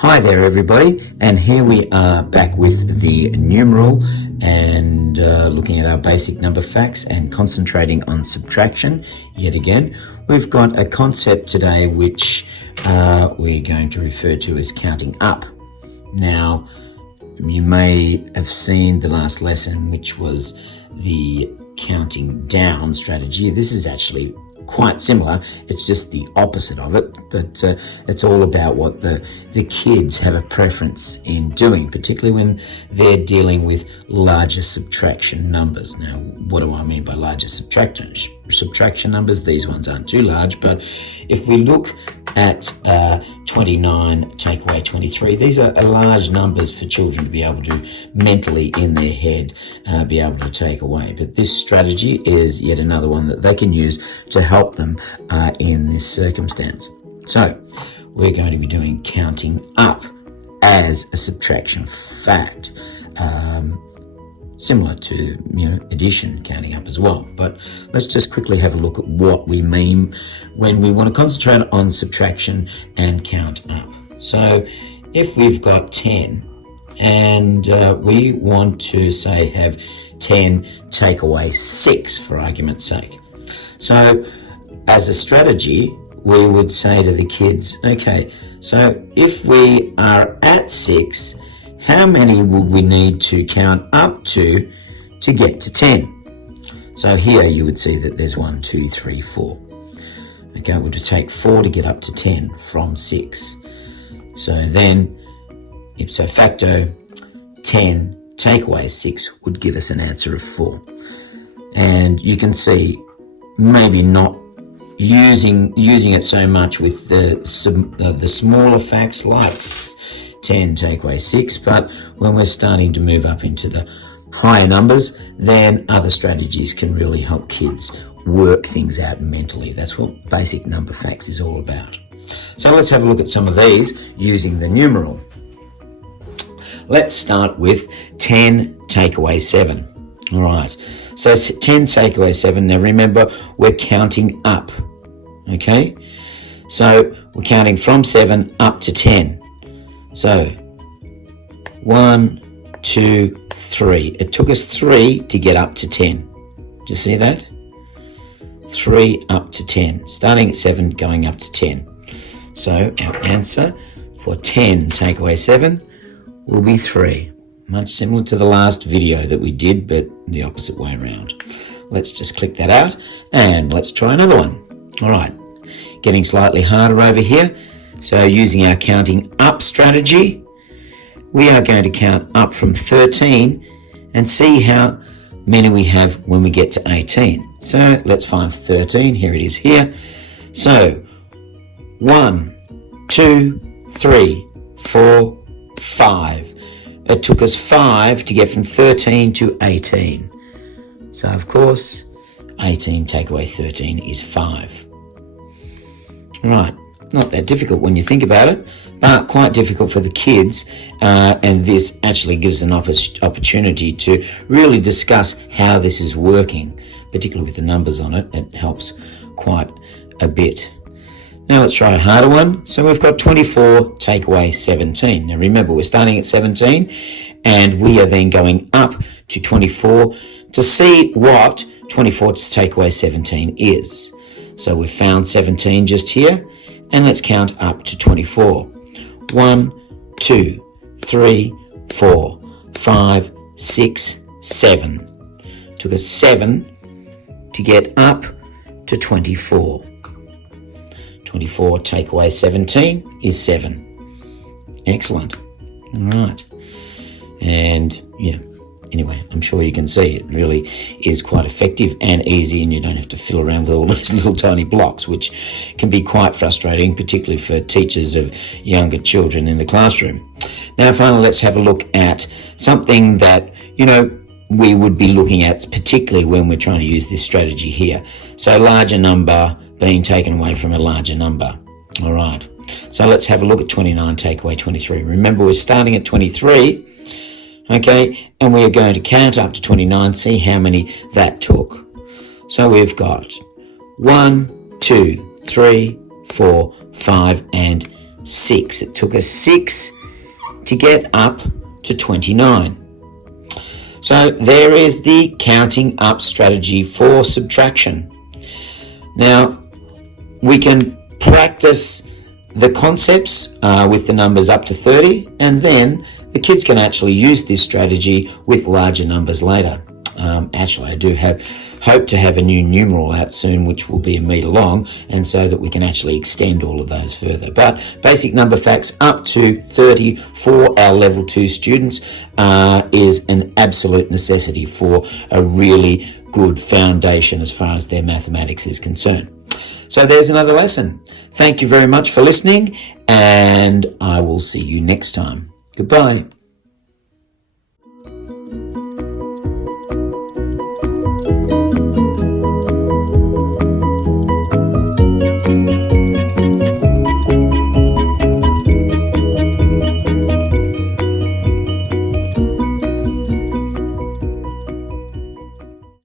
Hi there everybody, and here we are back with the numeral and looking at our basic number facts and concentrating on subtraction yet again. We've got a concept today which we're going to refer to as counting up. Now, you may have seen the last lesson, which was the counting down strategy. This is actually quite similar. It's just the opposite of it, but it's all about what the kids have a preference in doing, particularly when they're dealing with larger subtraction numbers. Now, what do I mean by larger subtraction numbers? These ones aren't too large, but if we look at 29 take away 23, these are large numbers for children to be able to mentally in their head be able to take away. But this strategy is yet another one that they can use to help them in this circumstance. So we're going to be doing counting up as a subtraction fact, similar to addition, counting up as well. But let's just quickly have a look at what we mean when we want to concentrate on subtraction and count up. So if we've got 10 and we want to say have 10 take away 6 for argument's sake. So as a strategy, we would say to the kids, okay, so if we are at 6, how many would we need to count up to get to 10? So here you would see that there's 1, 2, 3, 4. Okay, it would take 4 to get up to 10 from 6. So then, ipso facto, 10 take away 6 would give us an answer of 4. And you can see, maybe not using it so much with the smaller facts like 10 take away 6, but when we're starting to move up into the higher numbers, then other strategies can really help kids work things out mentally. That's what basic number facts is all about. So let's have a look at some of these using the numeral. Let's start with 10 take away 7. All right, so 10 take away 7. Now remember, we're counting up, okay? So we're counting from 7 up to 10. So 1, 2, 3. It took us 3 to get up to 10. Do you see that? 3 up to 10. Starting at 7, going up to 10. So our answer for 10 take away 7 will be 3. Much similar to the last video that we did, but the opposite way around. Let's just click that out and let's try another one. All right, getting slightly harder over here. So using our counting up strategy, we are going to count up from 13 and see how many we have when we get to 18. So let's find 13. Here it is here. So 1, 2, 3, 4, 5. It took us 5 to get from 13 to 18. So of course, 18 take away 13 is 5. Right. Not that difficult when you think about it, but quite difficult for the kids, and this actually gives an opportunity to really discuss how this is working, particularly with the numbers on it. It helps quite a bit. Now let's try a harder one. So we've got 24 take away 17. Now remember, we're starting at 17 and we are then going up to 24 to see what 24 to take away 17 is. So we've found 17 just here. And let's count up to 24. 1, 2, 3, 4, 5, 6, 7. Took us 7 to get up to 24. 24 take away 17 is 7. Excellent. All right. And yeah, anyway, I'm sure you can see it really is quite effective and easy, and you don't have to fiddle around with all those little tiny blocks, which can be quite frustrating, particularly for teachers of younger children in the classroom. Now, finally, let's have a look at something that, we would be looking at, particularly when we're trying to use this strategy here. So larger number being taken away from a larger number. All right. So let's have a look at 29 take away 23. Remember, we're starting at 23. Okay, and we are going to count up to 29, see how many that took. So we've got 1, 2, 3, 4, 5, and 6. It took us 6 to get up to 29. So there is the counting up strategy for subtraction. Now, we can practice the concepts with the numbers up to 30, and then the kids can actually use this strategy with larger numbers later. Actually, I do hope to have a new numeral out soon, which will be a metre long, and so that we can actually extend all of those further. But basic number facts up to 30 for our level 2 students is an absolute necessity for a really good foundation as far as their mathematics is concerned. So there's another lesson. Thank you very much for listening, and I will see you next time. Goodbye.